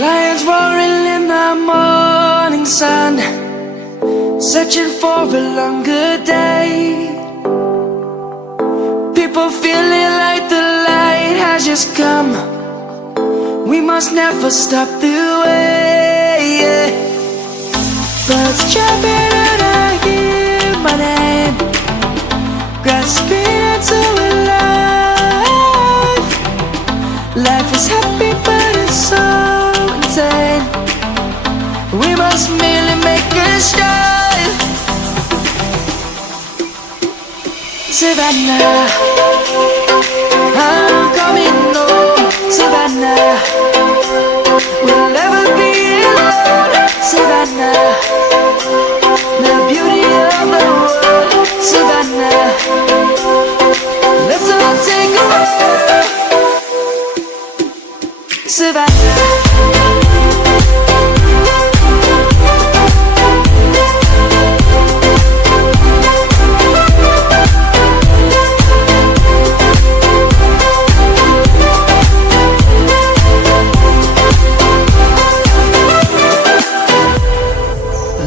Lions roaring in the morning sun, searching for a longer day. People feeling like the light has just come. We must never stop the way. Birds jumping and I hear my name, grasping into a life. Life is happy but it's so insane. We must merely make a start. Savannah, I'm coming home. Savannah, we'll never be alone. Savannah, the beauty of the world. Savannah, let's all take a walk. Savannah.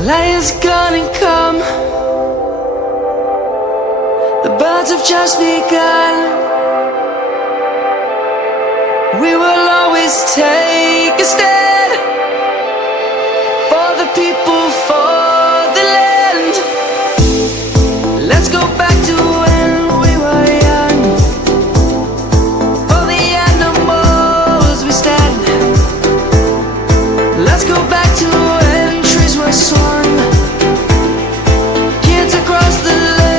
Lion's gonna come. The birds have just begun. We will always take a stand for the people, for the land. Let's go back to when we were young. For the animals we stand. Let's go back to when trees were swung, kids across the land.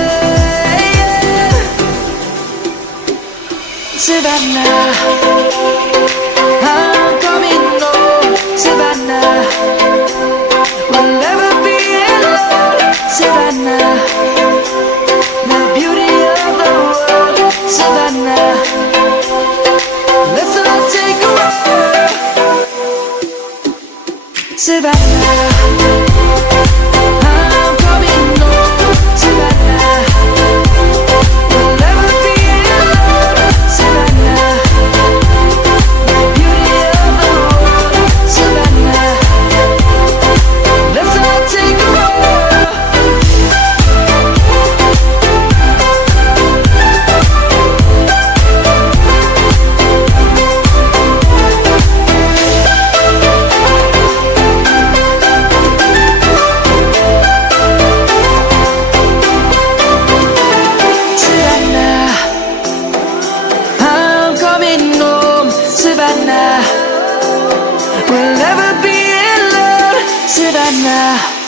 Savannah, I'm coming home. Savannah, we'll never be alone. Savannah, the beauty of the world. Savannah, let's all take a walk. Savannah, I'm coming home. Savannah, we'll never be alone. Savannah, Savannah.